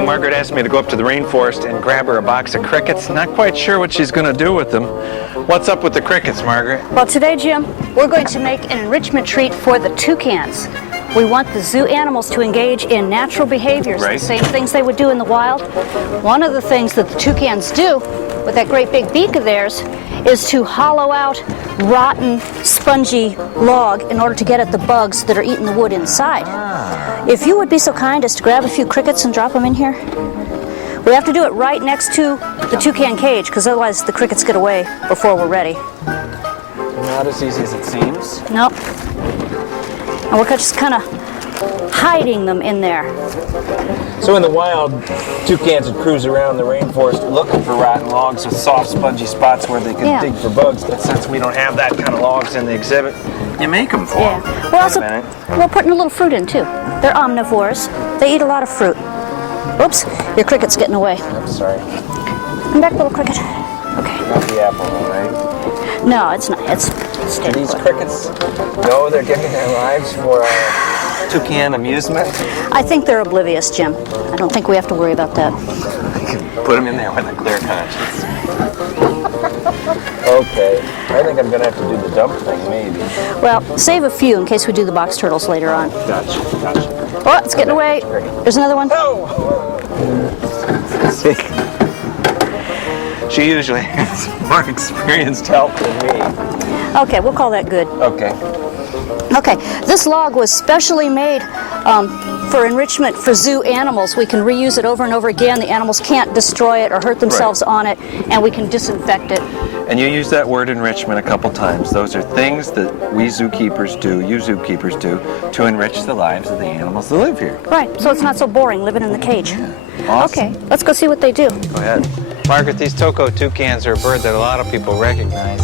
Hey, Margaret asked me to go up to the rainforest and grab her a box of crickets. Not quite sure what she's going to do with them. What's up with the crickets, Margaret? Well, today, Jim, we're going to make an enrichment treat for the toucans. We want the zoo animals to engage in natural behaviors, Right. the same things they would do in the wild. One of the things that the toucans do with that great big beak of theirs is to hollow out rotten, spongy log in order to get at the bugs that are eating the wood inside. If you would be so kind as to grab a few crickets and drop them in here. We have to do it right next to the toucan cage, because otherwise the crickets get away before we're ready. Not as easy as it seems. Nope. And we're just kind of hiding them in there. So in the wild, toucans would cruise around the rainforest looking for rotten logs with soft, spongy spots where they can dig for bugs. But since we don't have that kind of logs in the exhibit, you make them for them. We're putting a little fruit in too. They're omnivores. They eat a lot of fruit. Oops, your cricket's getting away. I'm sorry. Come back, little cricket. Okay. Not the apple, right? No, it's not. It's Do these crickets know they're giving their lives for toucan amusement? I think they're oblivious, Jim. I don't think we have to worry about that. I can put them in there with a clear conscience. Okay, I think I'm going to have to do the dump thing, maybe. Well, save a few in case we do the box turtles later on. Gotcha. Oh, it's getting away. There's another one. Oh! She usually has more experienced help than me. Okay, we'll call that good. Okay. Okay, this log was specially made for enrichment for zoo animals. We can reuse it over and over again. The animals can't destroy it or hurt themselves on it, and we can disinfect it. And you use that word enrichment a couple times. Those are things that we zookeepers do, you zookeepers do, to enrich the lives of the animals that live here. Right, so it's not so boring living in the cage. Awesome. Okay, let's go see what they do. Go ahead. Margaret, these Toco toucans are a bird that a lot of people recognize.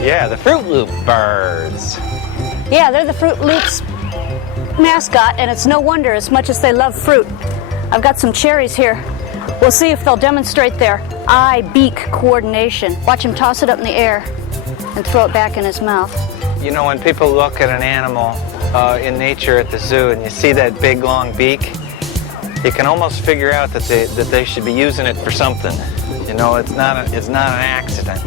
Yeah, the Fruit Loop birds. Yeah, they're the Fruit Loops mascot, and it's no wonder as much as they love fruit. I've got some cherries here. We'll see if they'll demonstrate their eye-beak coordination. Watch him toss it up in the air and throw it back in his mouth. You know, when people look at an animal in nature at the zoo and you see that big long beak, you can almost figure out that they should be using it for something. You know, it's not an accident.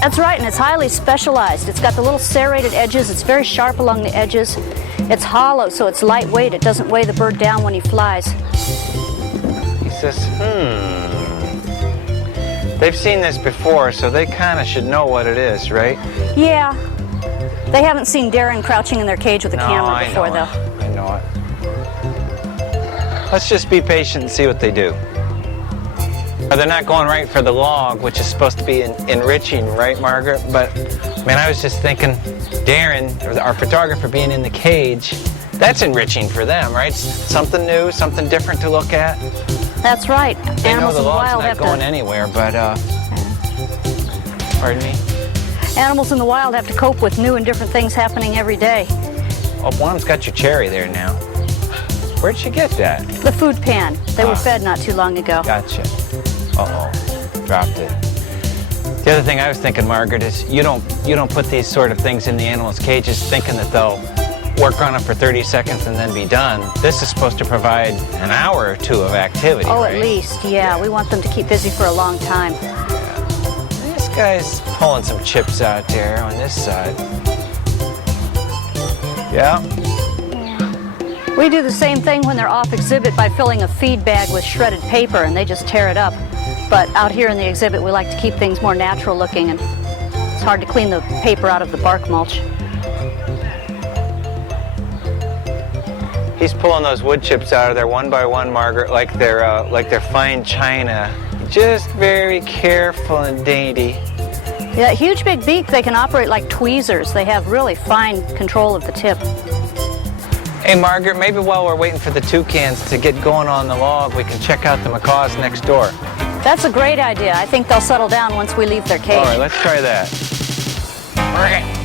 That's right, and it's highly specialized. It's got the little serrated edges. It's very sharp along the edges. It's hollow, so it's lightweight. It doesn't weigh the bird down when he flies. He says, They've seen this before, so they kind of should know what it is, right? Yeah. They haven't seen Darren crouching in their cage with a camera before, though. I know it. Let's just be patient and see what they do. Or they're not going right for the log, which is supposed to be enriching, right, Margaret? But, man, I was just thinking, Darren, our photographer, being in the cage, that's enriching for them, right? Something new, something different to look at. That's right. They know the log's not going anywhere, but, pardon me? Animals in the wild have to cope with new and different things happening every day. Oh, one of them's got your cherry there now. Where'd you get that? The food pan. They were fed not too long ago. Gotcha. Uh-oh, dropped it. The other thing I was thinking, Margaret, is you don't put these sort of things in the animals' cages thinking that they'll work on them for 30 seconds and then be done. This is supposed to provide an hour or two of activity, Oh, right? at least, yeah. We want them to keep busy for a long time. This guy's pulling some chips out there on this side. Yeah? We do the same thing when they're off exhibit by filling a feed bag with shredded paper and they just tear it up. But out here in the exhibit, we like to keep things more natural looking, and it's hard to clean the paper out of the bark mulch. He's pulling those wood chips out of there one by one, Margaret, like they're fine china. Just very careful and dainty. Yeah, that huge big beak, they can operate like tweezers. They have really fine control of the tip. Hey, Margaret, maybe while we're waiting for the toucans to get going on the log, we can check out the macaws next door. That's a great idea. I think they'll settle down once we leave their cage. All right, let's try that. Margaret.